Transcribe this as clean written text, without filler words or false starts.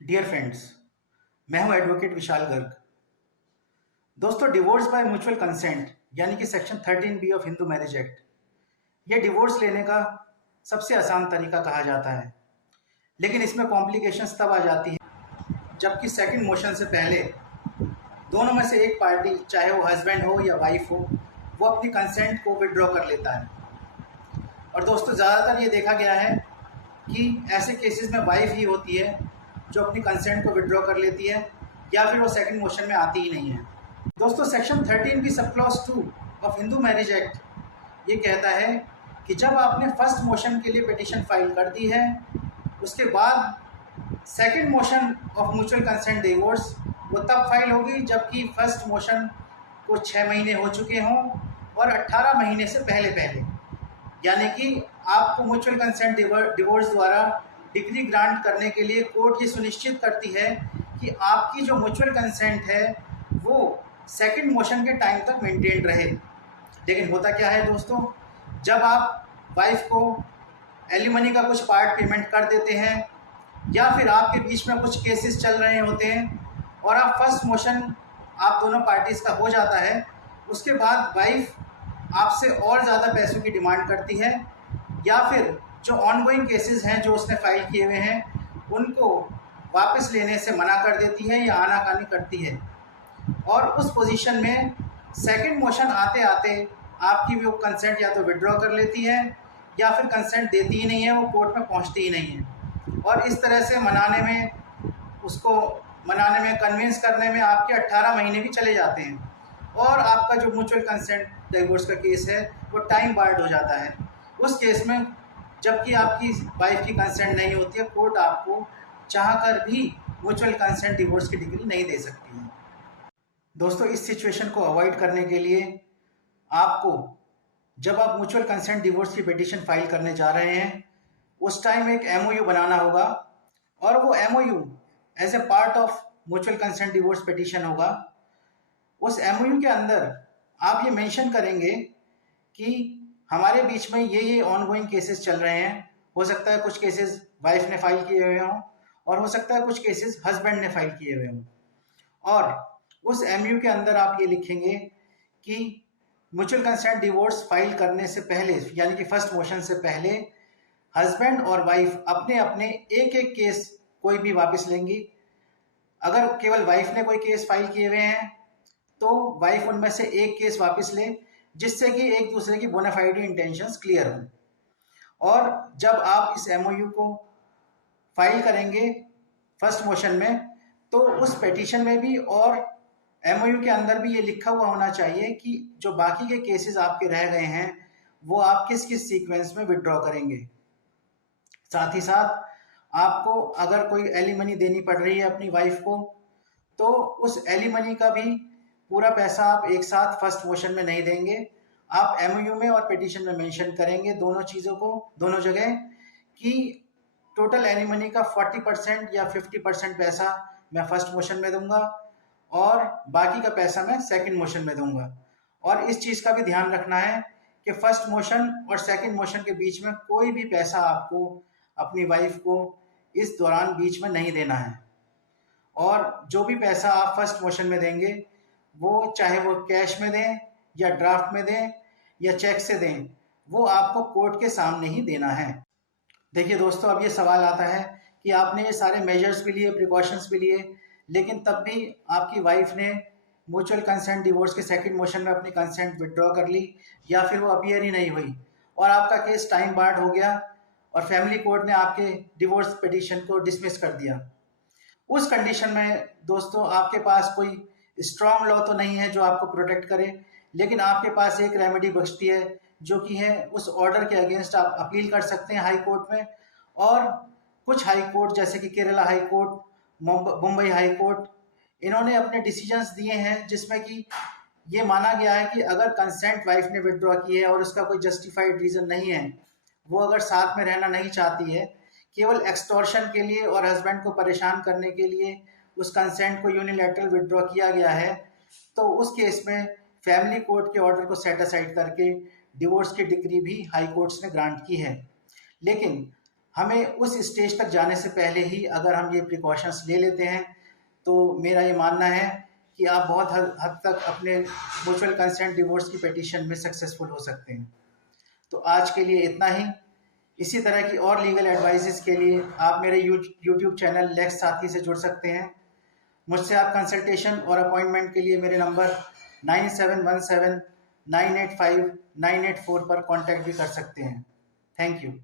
Dear friends, मैं हूं advocate विशाल गर्ग। दोस्तों, डिवोर्स बाय म्यूचुअल कंसेंट यानी कि section 13B of Hindu marriage act, यह डिवोर्स लेने का सबसे आसान तरीका कहा जाता है। लेकिन इसमें कॉम्प्लिकेशंस तब आ जाती हैं जबकि सेकंड मोशन से पहले दोनों में से एक पार्टी, चाहे वो हस्बैंड हो या वाइफ हो, वो अपनी कंसेंट को विड्रॉ कर लेता है। और दोस्तों, ज़्यादातर ये देखा गया है कि ऐसे केसेस में वाइफ ही होती है जो अपनी कंसेंट को विड्रॉ कर लेती है, या फिर वो सेकंड मोशन में आती ही नहीं है। दोस्तों, section 13B sub clause 2 of Hindu marriage act ये कहता है कि जब आपने फर्स्ट मोशन के लिए पिटीशन फाइल कर दी है, उसके बाद second motion of mutual consent divorce वो तब फाइल होगी जबकि फर्स्ट मोशन को 6 महीने हो चुके हों और 18 महीने से पहले पहले, यानी कि आपको म्यूचुअल कंसेंट डिवोर्स द्वारा डिग्री ग्रांट करने के लिए कोर्ट ये सुनिश्चित करती है कि आपकी जो म्यूचुअल कंसेंट है वो सेकंड मोशन के टाइम तक मेंटेन रहे। लेकिन होता क्या है दोस्तों, जब आप वाइफ को एलिमनी का कुछ पार्ट पेमेंट कर देते हैं या फिर आपके बीच में कुछ केसेस चल रहे होते हैं और आप फर्स्ट मोशन आप दोनों पार्टीज़ का हो जाता है, उसके बाद वाइफ आपसे और ज़्यादा पैसों की डिमांड करती है या फिर जो ऑनगोइंग केसेस हैं जो उसने फाइल किए हुए हैं उनको वापस लेने से मना कर देती है या आनाकानी करती है। और उस पोजीशन में सेकंड मोशन आते आते आपकी वो कंसेंट या तो विड्रॉ कर लेती है या फिर कंसेंट देती ही नहीं है, वो कोर्ट में पहुंचती ही नहीं है। और इस तरह से मनाने में कन्विंस करने में आपके 18 महीने भी चले जाते हैं और आपका जो म्यूचुअल कंसेंट डिवोर्स का केस है वो टाइम बार्ड हो जाता है। उस केस में जबकि आपकी वाइफ की कंसेंट नहीं होती है, कोर्ट आपको चाहकर भी म्यूचुअल कंसेंट डिवोर्स की डिग्री नहीं दे सकती है। दोस्तों, इस सिचुएशन को अवॉइड करने के लिए आपको, जब आप म्यूचुअल कंसेंट डिवोर्स की पिटीशन फाइल करने जा रहे हैं, उस टाइम एक MOU बनाना होगा और वो MOU as a part of mutual consent divorce petition होगा। उस MOU के अंदर आप ये मेंशन करेंगे कि हमारे बीच में ये ऑनगोइंग केसेस चल रहे हैं। हो सकता है कुछ केसेस वाइफ ने फाइल किए हुए हों और हो सकता है कुछ केसेस हस्बैंड ने फाइल किए हुए हों। और उस MOU के अंदर आप ये लिखेंगे कि म्यूचुअल कंसेंट डिवोर्स फाइल करने से पहले, यानी कि फर्स्ट मोशन से पहले, हस्बैंड और वाइफ अपने अपने एक एक केस कोई भी वापस लेंगी। अगर केवल वाइफ ने कोई केस फाइल किए हुए हैं तो वाइफ उनमें से एक केस वापस ले, जिससे कि एक दूसरे की बोनाफाइड इंटेंशंस क्लियर हों। और जब आप इस MOU को फाइल करेंगे फर्स्ट मोशन में, तो उस पिटीशन में भी और MOU के अंदर भी ये लिखा हुआ होना चाहिए कि जो बाकी के केसेस आपके रह गए हैं वो आप किस किस सीक्वेंस में विड्रॉ करेंगे। साथ ही साथ आपको अगर कोई एलिमनी देनी पड़ रही है अपनी वाइफ को, तो उस एलिमनी का भी पूरा पैसा आप एक साथ फर्स्ट मोशन में नहीं देंगे। आप MOU में और पिटीशन में मेंशन करेंगे दोनों चीज़ों को, दोनों जगह, कि टोटल एलिमनी का 40% या 50% पैसा मैं फर्स्ट मोशन में दूंगा और बाकी का पैसा मैं सेकंड मोशन में दूंगा। और इस चीज़ का भी ध्यान रखना है कि फर्स्ट मोशन और सेकंड मोशन के बीच में कोई भी पैसा आपको अपनी वाइफ को इस दौरान बीच में नहीं देना है। और जो भी पैसा आप फर्स्ट मोशन में देंगे वो चाहे वो कैश में दें या ड्राफ्ट में दें या चेक से दें, वो आपको कोर्ट के सामने ही देना है। देखिए दोस्तों, अब ये सवाल आता है कि आपने ये सारे मेजर्स भी लिए, प्रिकॉशंस भी लिए, लेकिन तब भी आपकी वाइफ ने म्यूचुअल कंसेंट डिवोर्स के सेकंड मोशन में अपनी कंसेंट विड्रॉ कर ली या फिर वो अपीयर ही नहीं हुई और आपका केस टाइम बार्ड हो गया और फैमिली कोर्ट ने आपके डिवोर्स पिटीशन को डिसमिस कर दिया। उस कंडीशन में दोस्तों, आपके पास कोई स्ट्रॉन्ग लॉ तो नहीं है जो आपको प्रोटेक्ट करे, लेकिन आपके पास एक रेमेडी बचती है, जो कि है उस ऑर्डर के अगेंस्ट आप अपील कर सकते हैं हाई कोर्ट में। और कुछ हाई कोर्ट जैसे कि Kerala high court, Mumbai high court, इन्होंने अपने डिसीजंस दिए हैं जिसमें कि ये माना गया है कि अगर कंसेंट वाइफ ने विड्रॉ की है और उसका कोई जस्टिफाइड रीज़न नहीं है, वो अगर साथ में रहना नहीं चाहती है, केवल एक्सटॉर्शन के लिए और हस्बैंड को परेशान करने के लिए उस कंसेंट को यूनिलैटरल विड्रॉ किया गया है, तो उस केस में फैमिली कोर्ट के ऑर्डर को सेट असाइड करके डिवोर्स की डिग्री भी हाई कोर्ट्स ने ग्रांट की है। लेकिन हमें उस स्टेज तक जाने से पहले ही अगर हम ये प्रिकॉशंस ले लेते हैं तो मेरा ये मानना है कि आप बहुत हद तक अपने म्यूचुअल कंसेंट डिवोर्स की पिटीशन में सक्सेसफुल हो सकते हैं। तो आज के लिए इतना ही। इसी तरह की और लीगल एडवाइसेस के लिए आप मेरे यूट्यूब चैनल लेक्स साथी से जुड़ सकते हैं। मुझसे आप कंसल्टेशन और अपॉइंटमेंट के लिए मेरे नंबर 9717985984 पर कॉन्टैक्ट भी कर सकते हैं। Thank you.